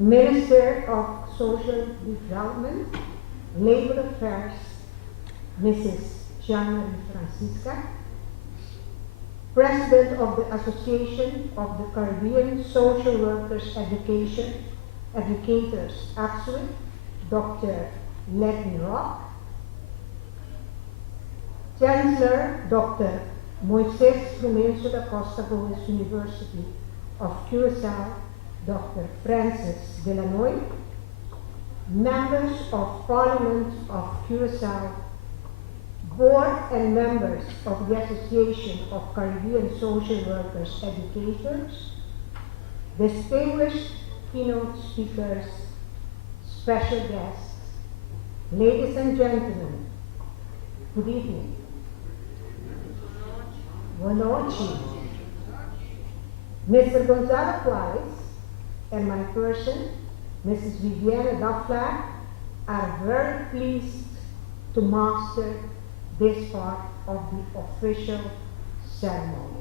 Minister of Social Development, Labor Affairs, Mrs. Fransisca, President of the Association of the Caribbean Social Workers Educators, ACSWE, Dr. Rock, Chancellor Dr. Moises Rumenso da Costa Gomes University of Curaçao, Dr. Francis Delanoy, members of Parliament of Curaçao, board and members of the Association of Caribbean Social Workers Educators, distinguished keynote speakers, special guests, ladies and gentlemen, good evening. Boa noite. Mr. Gonzalo Juarez and my person, Mrs. Viviana Duffler, are very pleased to master this part of the official ceremony.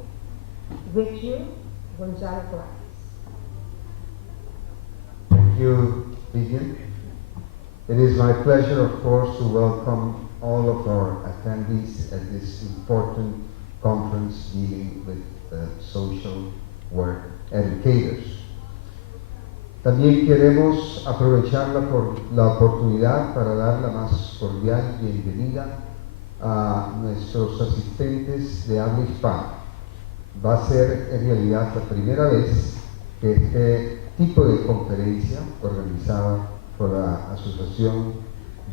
With you, Gonzalo Juarez. Thank you, Vivian. It is my pleasure, of course, to welcome all of our attendees at this important conference dealing with social work educators. También queremos aprovechar la oportunidad para dar la más cordial bienvenida a nuestros asistentes de habla hispana. Va a ser en realidad la primera vez que este tipo de conferencia, organizada por la Asociación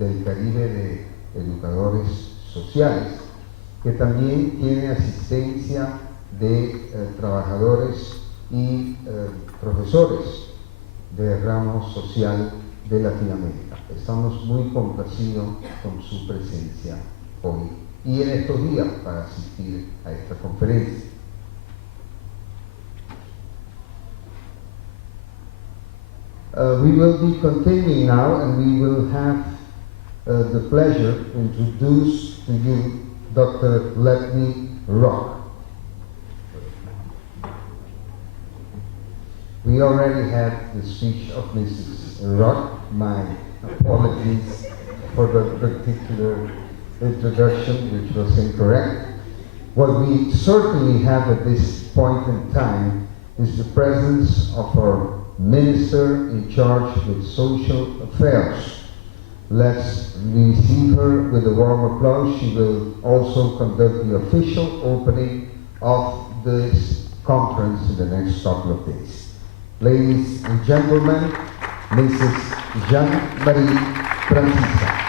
del Caribe de Educadores Sociales, que también tiene asistencia de trabajadores y profesores de ramo social de Latinoamérica. Estamos muy complacidos con su presencia hoy y en estos días para asistir a esta conferencia. We will be continuing now, and we will have the pleasure to introduce to you Dr. Rock. We already had the speech of Mrs. Rock. My apologies for the particular introduction, which was incorrect. What we certainly have at this point in time is the presence of our Minister in charge with social affairs. Let's receive her with a warm applause. She will also conduct the official opening of this conference in the next couple of days. Ladies and gentlemen, Mrs. Jean-Marie Fransisca.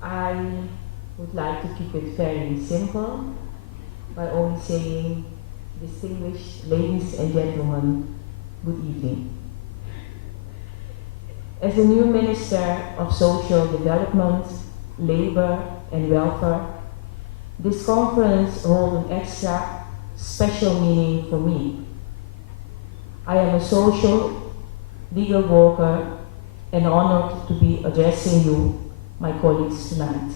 I would like to keep it very simple by only saying, distinguished ladies and gentlemen, good evening. As a new Minister of Social Development, Labor and Welfare, this conference holds an extra special meaning for me. I am a social, legal worker and honored to be addressing you, my colleagues, tonight.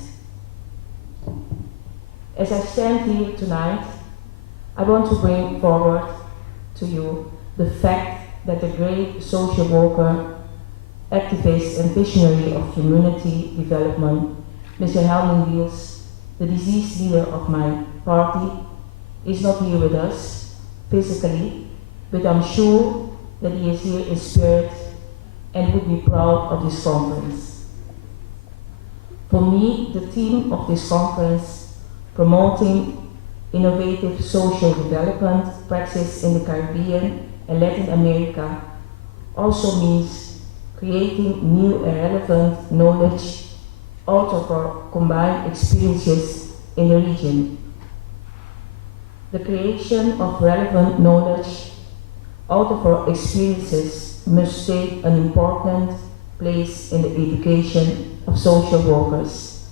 As I stand here tonight, I want to bring forward to you the fact that the great social worker, activist and visionary of community development, Mr. Helmut Wiels, the deceased leader of my party, is not here with us physically, but I'm sure that he is here in spirit and would be proud of this conference. For me, the theme of this conference, promoting innovative social development practice in the Caribbean and Latin America, also means creating new and relevant knowledge out of our combined experiences in the region. The creation of relevant knowledge out of our experiences must take an important place in the education of social workers.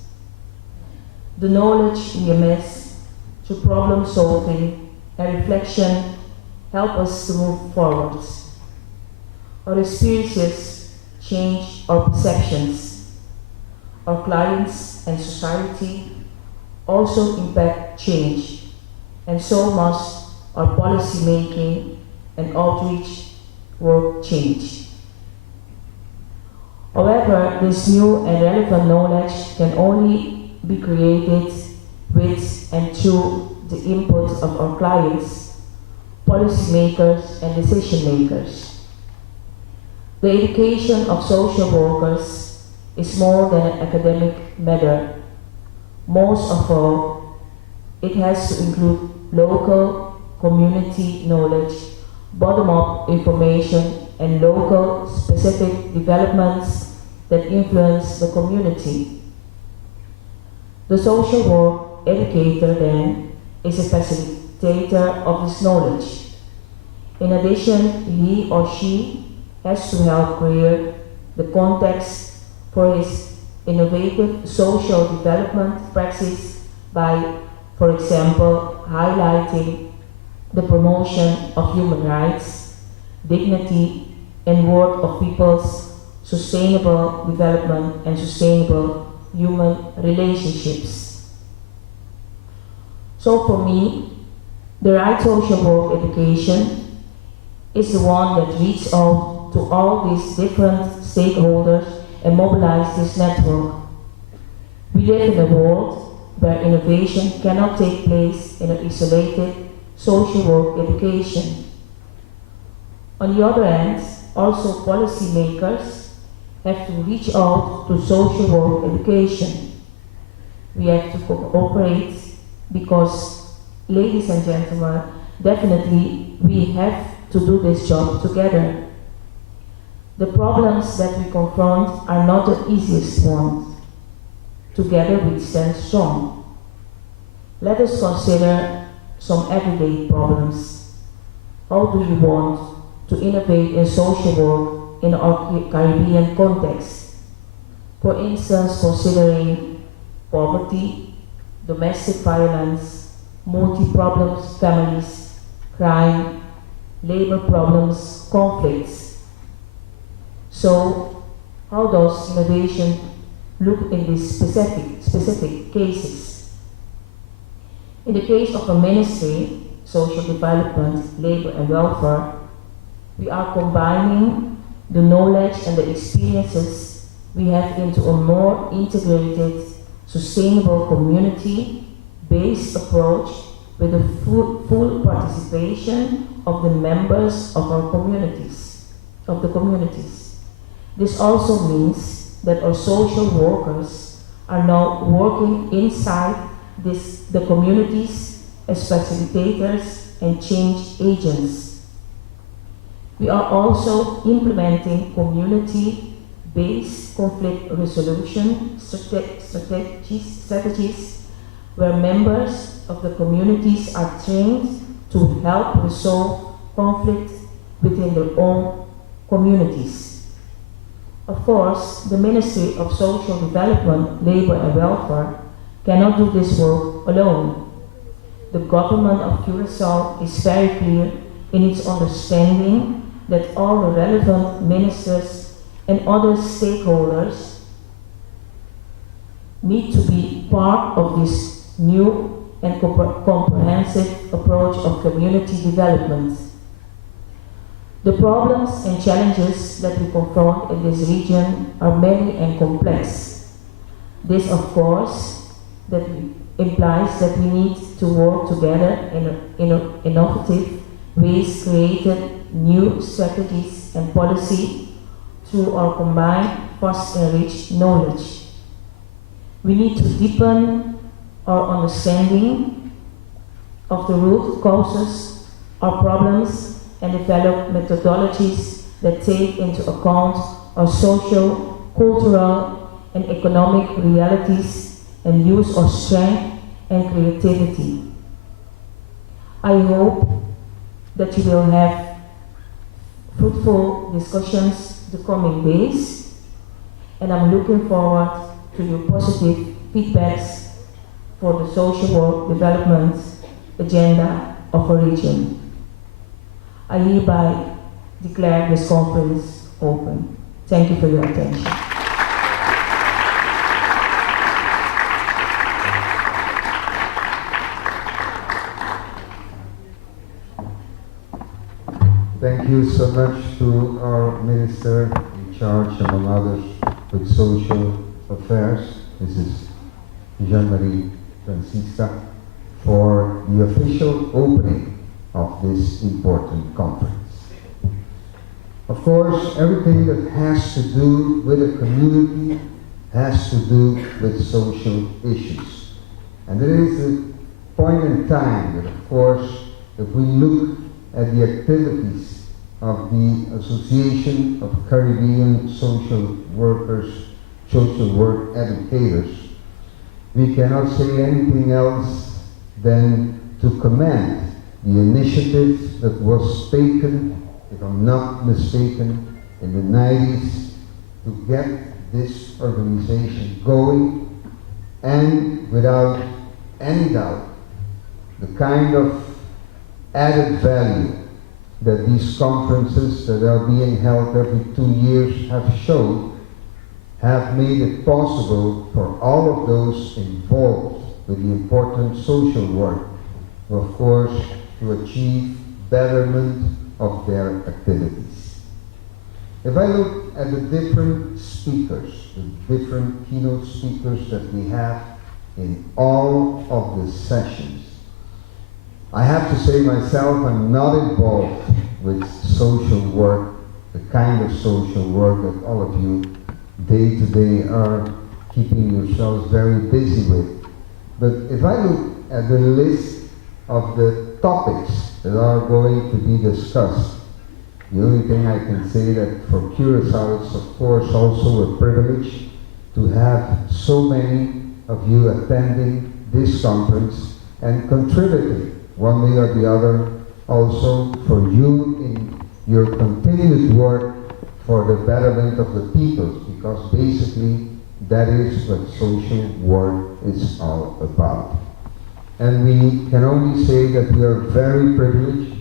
The knowledge we amass through problem solving and reflection help us to move forward. Our experiences change our perceptions. Our clients and society also impact change, and so must our policy making and outreach work change. However, this new and relevant knowledge can only be created with and through the input of our clients, policymakers, and decision makers. The education of social workers is more than an academic matter. Most of all, it has to include local community knowledge, bottom-up information, and local specific developments that influence the community. The social work educator then is a facilitator of this knowledge. In addition, he or she has to help create the context for his innovative social development practice by, for example, highlighting the promotion of human rights, dignity, and work of people's sustainable development and sustainable human relationships. So for me, the right social work education is the one that reaches out to all these different stakeholders and mobilize this network. We live in a world where innovation cannot take place in an isolated social work education. On the other hand, also policymakers have to reach out to social work education. We have to cooperate because, ladies and gentlemen, definitely we have to do this job together. The problems that we confront are not the easiest ones. Together we stand strong. Let us consider some everyday problems. How do you want to innovate in social work in our Caribbean context? For instance, considering poverty, domestic violence, multi-problem families, crime, labor problems, conflicts. So, how does innovation look in these specific cases? In the case of a ministry, social development, labor and welfare, we are combining the knowledge and the experiences we have into a more integrated, sustainable community-based approach with the full participation of the members of our communities, of the communities. This also means that our social workers are now working inside the communities as facilitators and change agents. We are also implementing community-based conflict resolution strategies where members of the communities are trained to help resolve conflict within their own communities. Of course, the Ministry of Social Development, Labor and Welfare cannot do this work alone. The government of Curaçao is very clear in its understanding that all the relevant ministers and other stakeholders need to be part of this new and comprehensive approach of community development. The problems and challenges that we confront in this region are many and complex. This, of course, implies that we need to work together in innovative ways, created new strategies and policy through our combined, fast and rich knowledge. We need to deepen our understanding of the root causes of problems and develop methodologies that take into account our social, cultural, and economic realities and use our strength and creativity. I hope that you will have fruitful discussions the coming days, and I'm looking forward to your positive feedbacks for the social work development agenda of our region. I hereby declare this conference open. Thank you for your attention. Thank you so much to our Minister in charge, among others, with social affairs, Mrs. Jean-Marie Fransisca, for the official opening of this important conference. Of course, everything that has to do with a community has to do with social issues. And there is a point in time that, of course, if we look at the activities of the Association of Caribbean Social Workers, Social Work Educators, we cannot say anything else than to commend the initiative that was taken, if I'm not mistaken, in the 90s to get this organization going, and without any doubt, the kind of added value that these conferences that are being held every 2 years have shown, have made it possible for all of those involved with the important social work, of course, to achieve betterment of their activities. If I look at the different speakers, the different keynote speakers that we have in all of the sessions, I have to say myself, I'm not involved with social work, the kind of social work that all of you day to day are keeping yourselves very busy with. But if I look at the list of the topics that are going to be discussed, the only thing I can say that for Curaçao, it's of course also a privilege to have so many of you attending this conference and contributing one way or the other also for you in your continued work for the betterment of the people, because basically that is what social work is all about. And we can only say that we are very privileged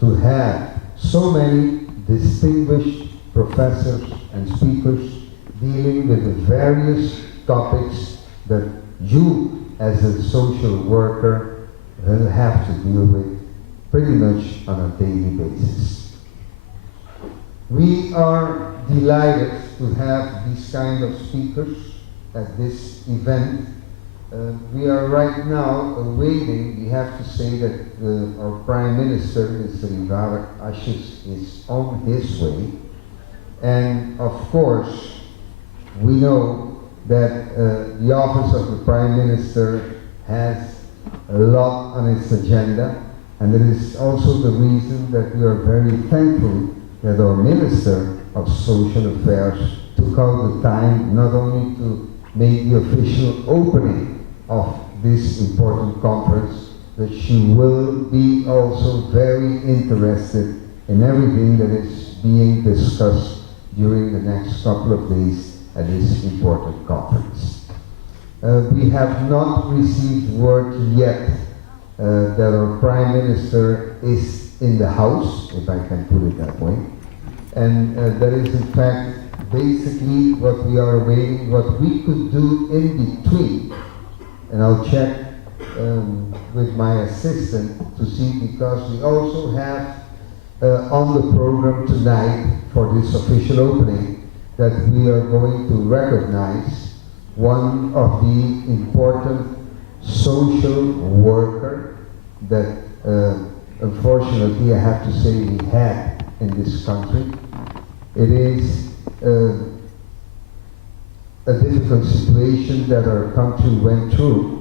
to have so many distinguished professors and speakers dealing with the various topics that you as a social worker will have to deal with pretty much on a daily basis. We are delighted to have these kind of speakers at this event. We are right now awaiting, we have to say that our Prime Minister, Mr. Ivar, Asjes, is on his way. And of course, we know that the office of the Prime Minister has a lot on its agenda, and that is also the reason that we are very thankful that our Minister of Social Affairs took out the time not only to make the official opening of this important conference, but she will be also very interested in everything that is being discussed during the next couple of days at this important conference. We have not received word yet that our Prime Minister is in the house, if I can put it that way. And that is in fact basically what we are awaiting, what we could do in between. And I'll check with my assistant to see, because we also have on the program tonight for this official opening that we are going to recognize one of the important social worker that unfortunately I have to say we had in this country. It is a difficult situation that our country went through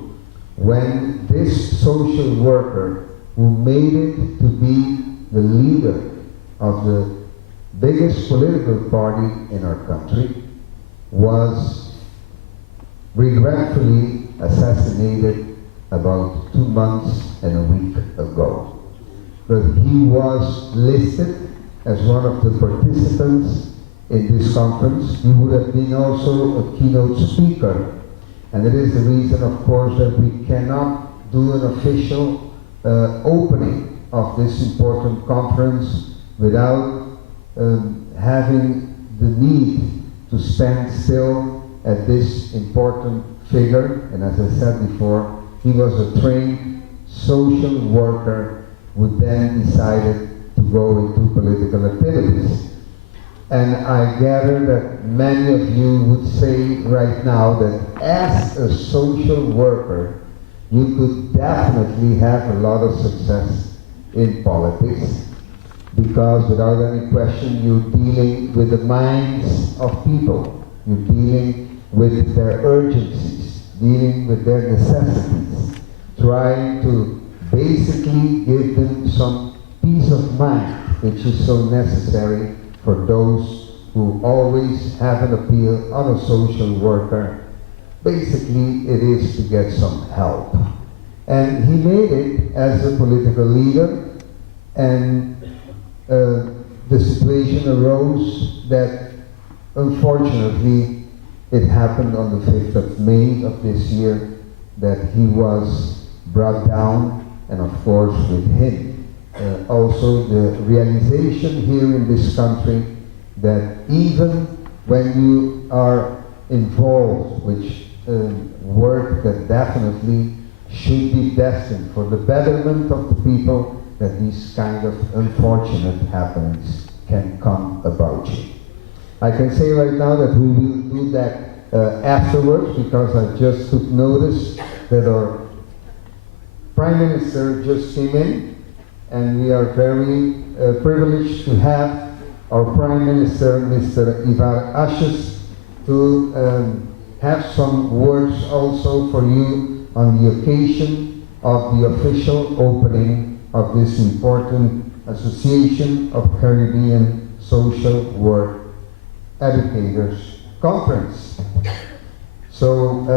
when this social worker, who made it to be the leader of the biggest political party in our country, was regretfully assassinated about 2 months and a week ago. but he was listed as one of the participants in this conference. He would have been also a keynote speaker. And it is the reason, of course, that we cannot do an official opening of this important conference without having the need to stand still at this important figure. And as I said before, he was a trained social worker who then decided to go into political activities. And I gather that many of you would say right now that as a social worker, you could definitely have a lot of success in politics, because without any question, you're dealing with the minds of people. You're dealing with their urgencies, dealing with their necessities, trying to basically give them some peace of mind, which is so necessary for those who always have an appeal on a social worker. Basically, it is to get some help. And he made it as a political leader, and the situation arose that unfortunately it happened on the 5th of May of this year that he was brought down, and of course with him also the realization here in this country that even when you are involved with work that definitely should be destined for the betterment of the people, that these kind of unfortunate happenings can come about you. I can say right now that we will do that afterwards, because I just took notice that our Prime Minister just came in, and we are very privileged to have our Prime Minister, Mr. Ivar Asjes, to have some words also for you on the occasion of the official opening of this important Association of Caribbean Social Work Educators Conference. So,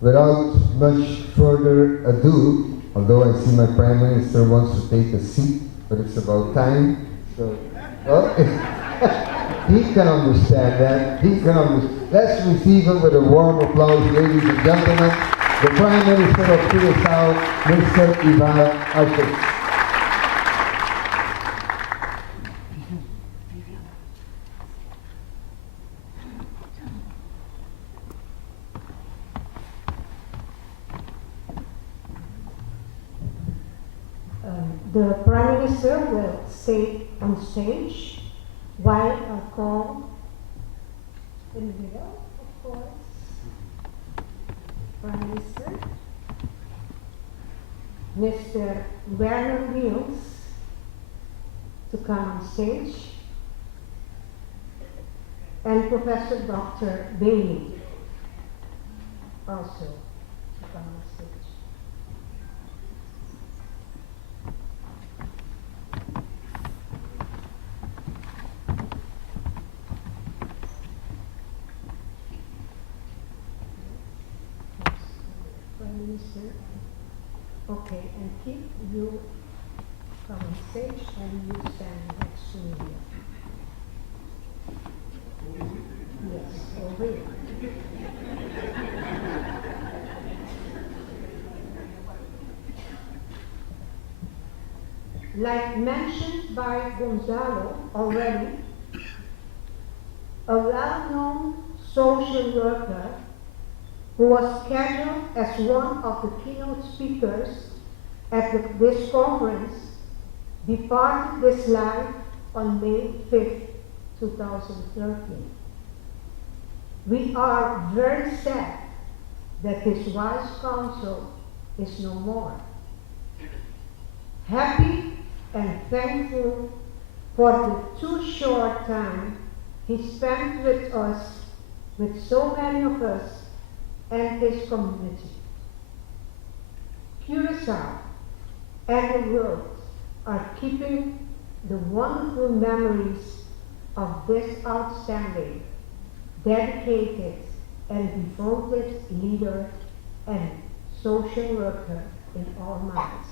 without much further ado, although I see my Prime Minister wants to take a seat, but it's about time. So, well, he can understand that. He can understand. Let's receive him with a warm applause, ladies and gentlemen. The Prime Minister of Curaçao, Mr. Ivar Asjes. The Prime Minister will stay on stage while I call in the middle, of course, Prime Minister, Mr. Werner Niels, to come on stage, and Professor Dr. Bailey also to come on stage. Minister. Okay, and keep you come on stage and you stand next to me here. Yes, over here. Like mentioned by Gonzalo already, a well-known social worker who was scheduled as one of the keynote speakers at this conference, departed this life on May 5th, 2013. We are very sad that his wise counsel is no more. Happy and thankful for the too short time he spent with us, with so many of us, and his community. Curaçao and the world are keeping the wonderful memories of this outstanding, dedicated, and devoted leader and social worker in our minds.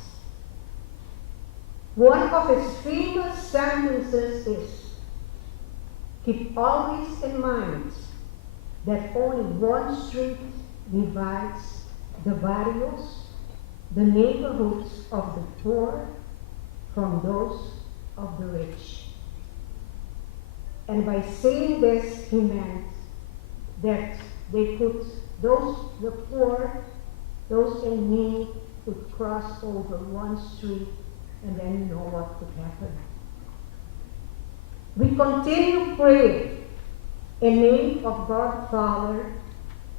One of his famous sentences is, "Keep always in mind that only one street divides the barrios, the neighborhoods of the poor, from those of the rich." And by saying this, he meant that they could, the poor, those in need, could cross over one street, and then you know what could happen. We continue praying in name of God Father,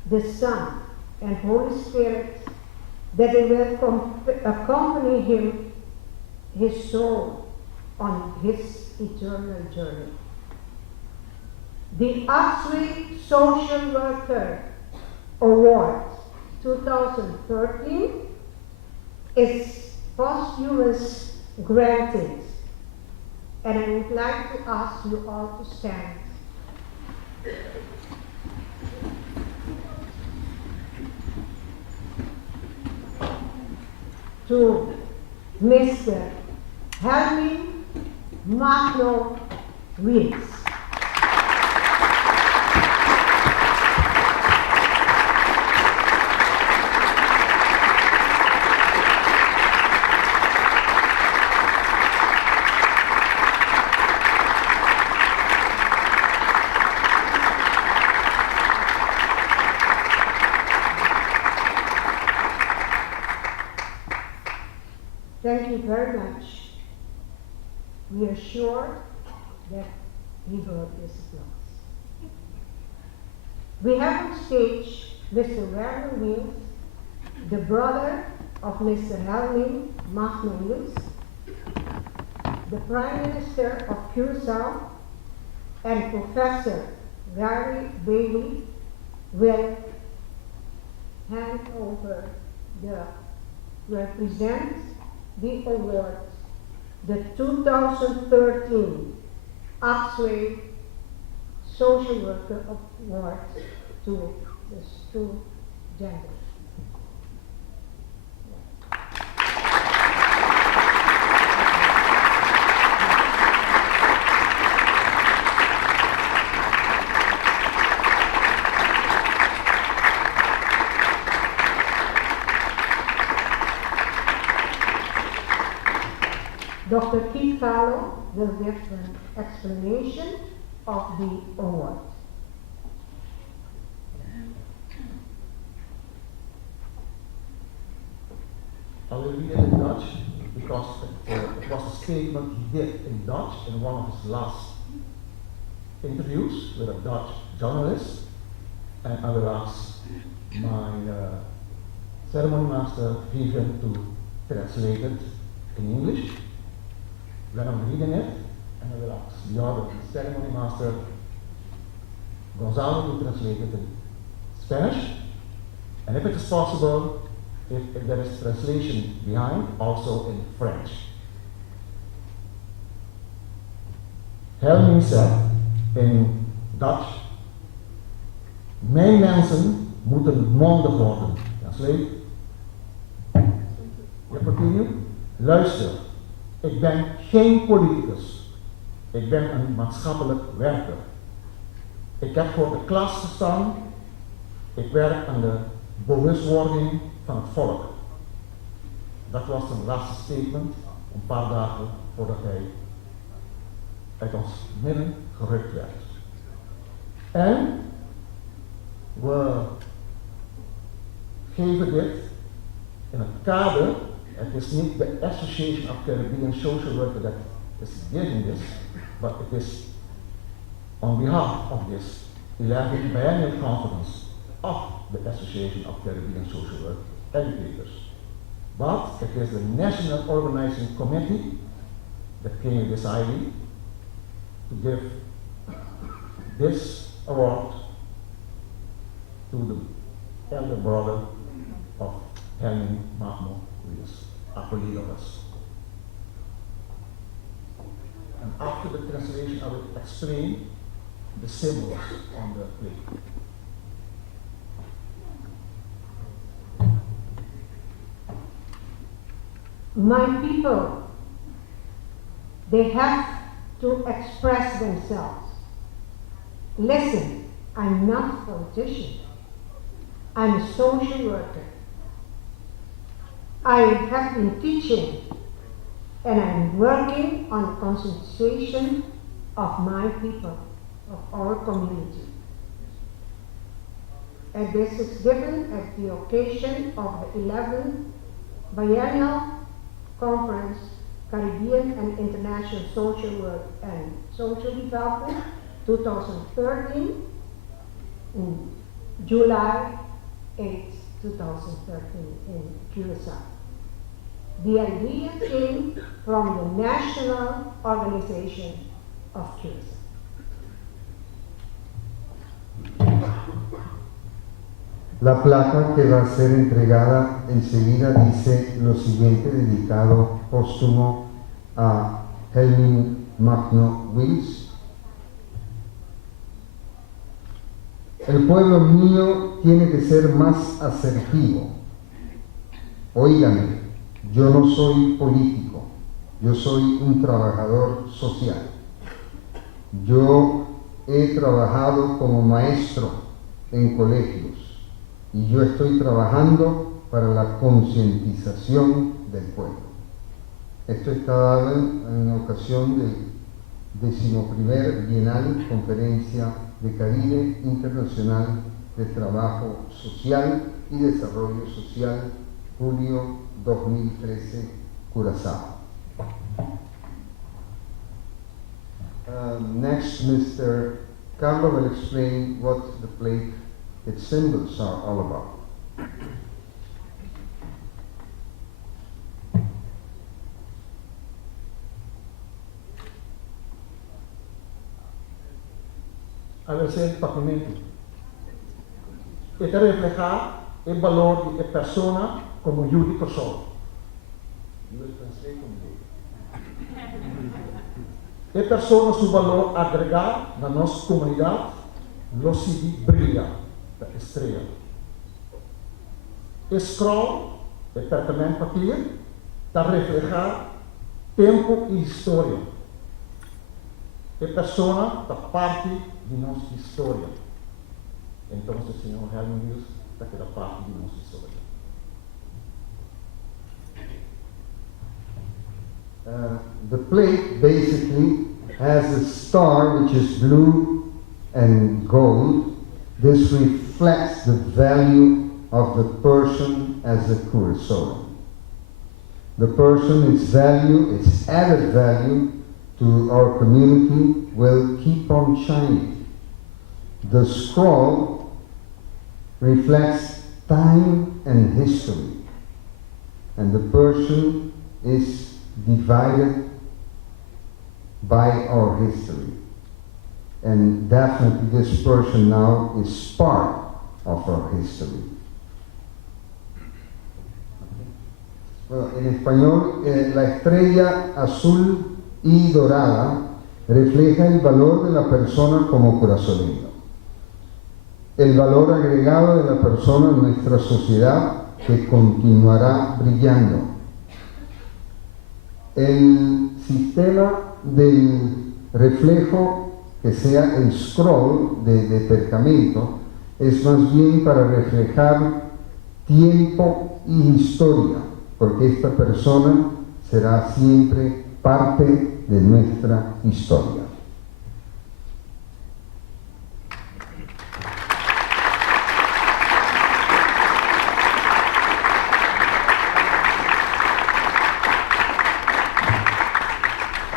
the Son, and Holy Spirit, that they will accompany him, his soul, on his eternal journey. The ACSWE Social Worker Award 2013 is posthumous granted, and I would like to ask you all to stand. To Mr. Helmin Magno Wills. Thank you very much. We are sure that he heard this applause. We have on stage Mr. Werner Wills, the brother of Mr. Helmin Magno Wills, the Prime Minister of Korsou, and Professor Gary Bailey will hand over represent the award, the 2013 ACSWE Social Worker Award, to these two genders. Dr. Keith Fallow will give an explanation of the award. I will read it in Dutch because it was a statement he did in Dutch in one of his last interviews with a Dutch journalist, and I will ask my ceremony master Vivian to translate it in English. When I'm reading it, and I will ask the other ceremony master Gonzalo to translate it in Spanish, and if it is possible, if there is translation behind, also in French. Helmin zegt in Dutch: mijn mensen moeten mondig worden. Translate. You continue? Luister, ik ben geen politicus. Ik ben een maatschappelijk werker. Ik heb voor de klas gestaan. Ik werk aan de bewustwording van het volk. Dat was zijn laatste statement, een paar dagen voordat hij uit ons midden gerukt werd. En we geven dit in het kader, het is niet de Association of Caribbean Social Workers that is giving this, but it is on behalf of this 11th biennial conference of the Association of Caribbean Social Work Educators. But it is the National Organizing Committee that came deciding to give this award to the elder brother of Helmin Magno, who is Apollodorus. And after the translation, I will explain the symbols on the plate. My people, They have to express themselves. Listen, I'm not a politician. I'm a social worker. I have been teaching and I'm working on the conscientization of my people, of our community. And this is given at the occasion of the 11th Biennial Conference, Caribbean and International Social Work and Social Development, 2013, in July 8, 2013 in Curacao. The idea came from the National Organization of Curacao. La placa que va a ser entregada enseguida dice lo siguiente, dedicado póstumo a Helmin Magno Wills. El pueblo mío tiene que ser más asertivo. Óigame, yo no soy político, yo soy un trabajador social. Yo he trabajado como maestro en colegios y yo estoy trabajando para la concientización del pueblo. Esto está dado en ocasión del 11º Bienal Conferencia de Caribe Internacional de Trabajo Social y Desarrollo Social, julio 2013, Curazao. Next, Mr. Carlo will explain what the plate, its symbols are all about. A veces el pavimento. Este refleja el valor de la persona como Judy Korsou. A persona seu valor agregar na nossa comunidade, lo se brilha da estrela. Scroll, o pergamento papel, está a reflejar tempo e história. A persona está parte de nossa história. Então, o Senhor Helmin Wills está aqui da parte de nossa história. The plate basically has a star which is blue and gold. This reflects the value of the person as a Curaçaoan. The person, its value, its added value to our community will keep on shining. The scroll reflects time and history, and the person is divided by our history. And definitely this person now is part of our history. Bueno, en español, la estrella azul y dorada refleja el valor de la persona como curazoleño, el valor agregado de la persona en nuestra sociedad que continuará brillando. El sistema del reflejo, que sea el scroll de pergamento, es más bien para reflejar tiempo y historia, porque esta persona será siempre parte de nuestra historia.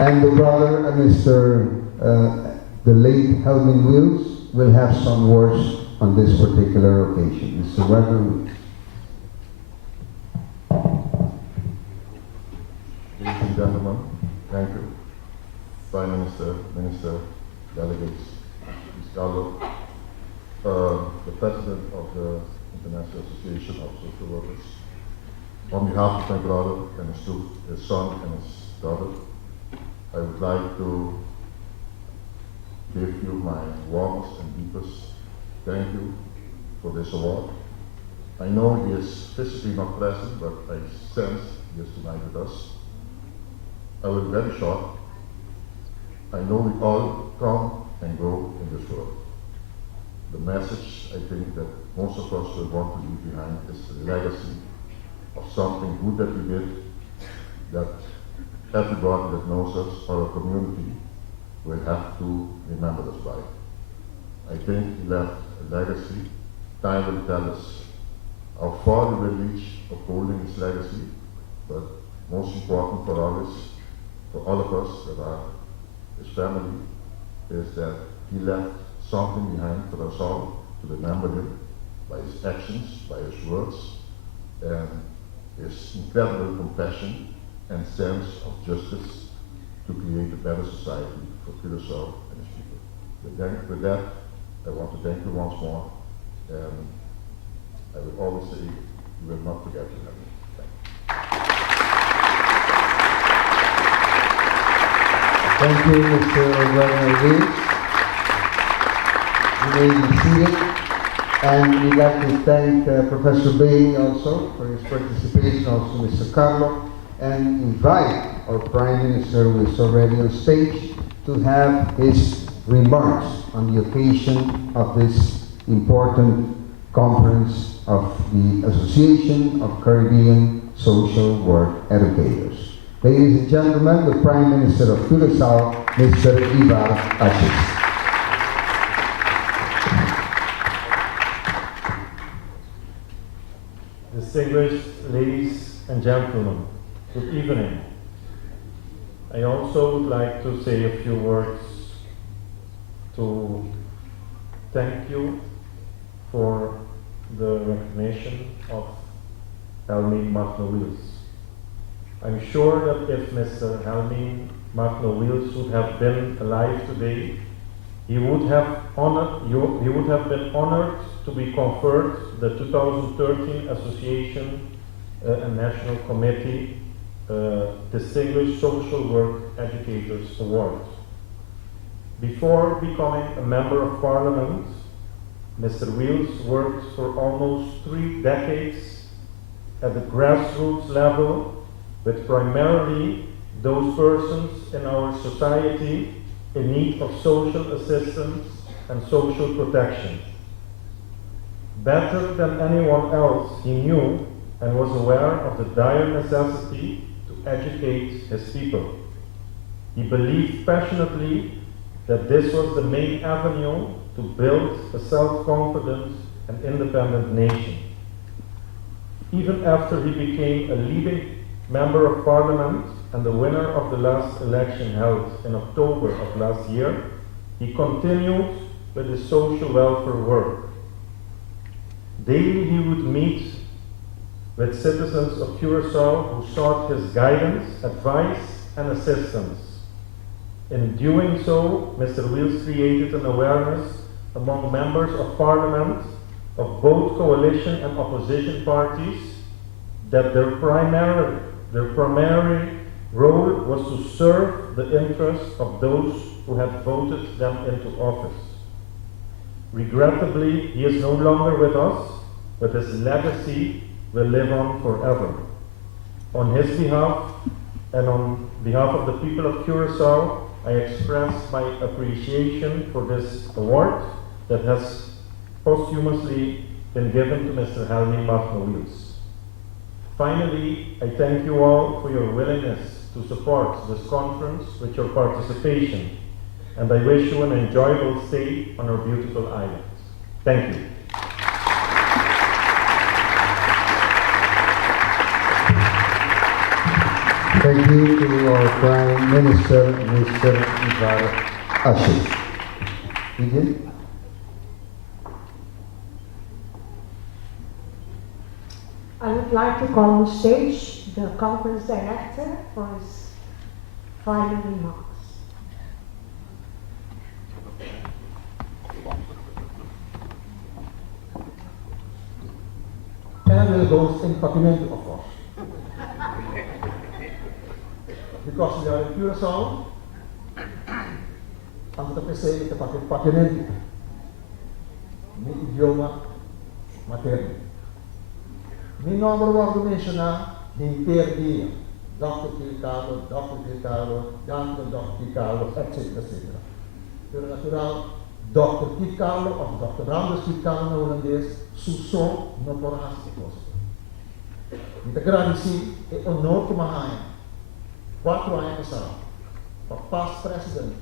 And the brother, the late Helmin Wills, will have some words on this particular occasion. Mr. Reverend Wills. Ladies and gentlemen, thank you. Prime Minister, Minister, delegates, Mr. Carlo, the President of the International Association of Social Workers. On behalf of my brother and his son and his daughter, I would like to give you my warmest and deepest thank you for this award. I know he is physically not present, but I sense he is tonight with us. I will be very short. I know we all come and go in this world. The message I think that most of us will want to leave behind is the legacy of something good that we did, that everybody that knows us or our community will have to remember us by. I think he left a legacy. Time will tell us how far we will reach upholding his legacy, but most important for all of us that are his family, is that he left something behind for us all to remember him by his actions, by his words, and his incredible compassion and sense of justice to create a better society for Curaçao and his people. With that, I want to thank you once more, and I will always say, you will not forget to have me. Thank you. Thank you, Mr. Werner Rees. You may be seated. And we'd like to thank Professor Bailey also for his participation, also Mr. Carlo, and invite our Prime Minister, who is already on stage, to have his remarks on the occasion of this important conference of the Association of Caribbean Social Work Educators. Ladies and gentlemen, the Prime Minister of Curaçao, Mr. Ivar Asjes. Distinguished ladies and gentlemen, good evening. I also would like to say a few words to thank you for the recognition of Helmin Magno-Wils. I'm sure that if Mr. Helmin Magno-Wils would have been alive today, he would have been honored to be conferred the 2013 Association and National Committee Distinguished Social Work Educators Award. Before becoming a Member of Parliament, Mr. Wils worked for almost 3 decades at the grassroots level with primarily those persons in our society in need of social assistance and social protection. Better than anyone else, he knew and was aware of the dire necessity to educate his people. He believed passionately that this was the main avenue to build a self-confident and independent nation. Even after he became a leading Member of Parliament and the winner of the last election held in October of last year, he continued with his social welfare work. Daily he would meet with citizens of Curaçao who sought his guidance, advice, and assistance. In doing so, Mr. Wils created an awareness among members of Parliament of both coalition and opposition parties that their primary role was to serve the interests of those who had voted them into office. Regrettably, he is no longer with us, but his legacy will live on forever. On his behalf and on behalf of the people of Curaçao, I express my appreciation for this award that has posthumously been given to Mr. Helmin Magno-Wils. Finally, I thank you all for your willingness to support this conference with your participation, and I wish you an enjoyable stay on our beautiful island. Thank you. Thank you to our Prime Minister, Mr. Ivar Asjes. Begin. I would like to call on stage the conference director for his final remarks. And we'll go in Continental, of course. Because we are in Curaçao, ang tapos ay Continental. May idioma materno. May number one dimension na hinter dia. Dr. Carlo, Dr. Carlo, Dr. Carlo, etc. Pero natural, Dr. Carlo of Dr. Ramos Carlo na holandês, suso no porras de coisa. Kita agradeci e honor que mahanha. 4 anos passaram. O past president,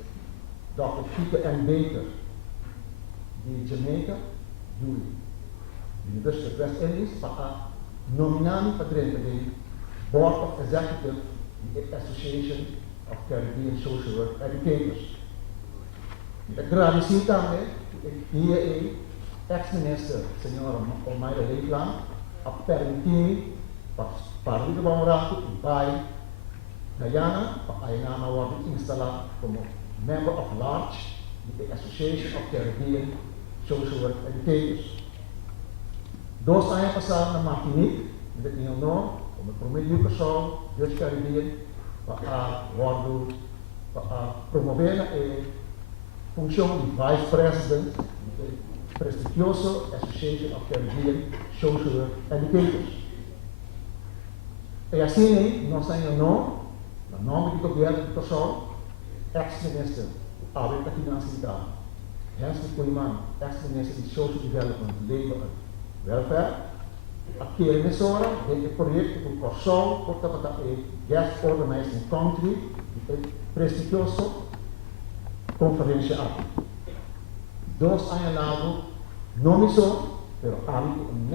Dr. Peter M. Baker, de Jamaica, Julie. University of West Indies, para nominami padrino de Board of Executive, the Association of Caribbean Social Work Educators. Agradeci também a ex-minister, senhora Omaira Leifland, a permitir para o Banrato e Bai, Guyana, para a Inama Ward instalado como Member of Large, the Association of Caribbean Social Work Educators. 2 anos passaram na Martinique, met die honor, om het promedio persoon, dus Caribbean, para promover a função de Vice President, the prestigioso Association of Caribbean Social Work Educators. E assim, nós temos no nome do governo de pessoal, ex-minister, Arbeid en Financiën Kamer, Hans de Koeman, ex-minister de Social Development, Labor and Welfare, aquele emissora, dentro do projeto do Korsou, portanto, Guest Organizing Country, prestigioso conferência aqui. 2 anos lá, não me sou, pero há um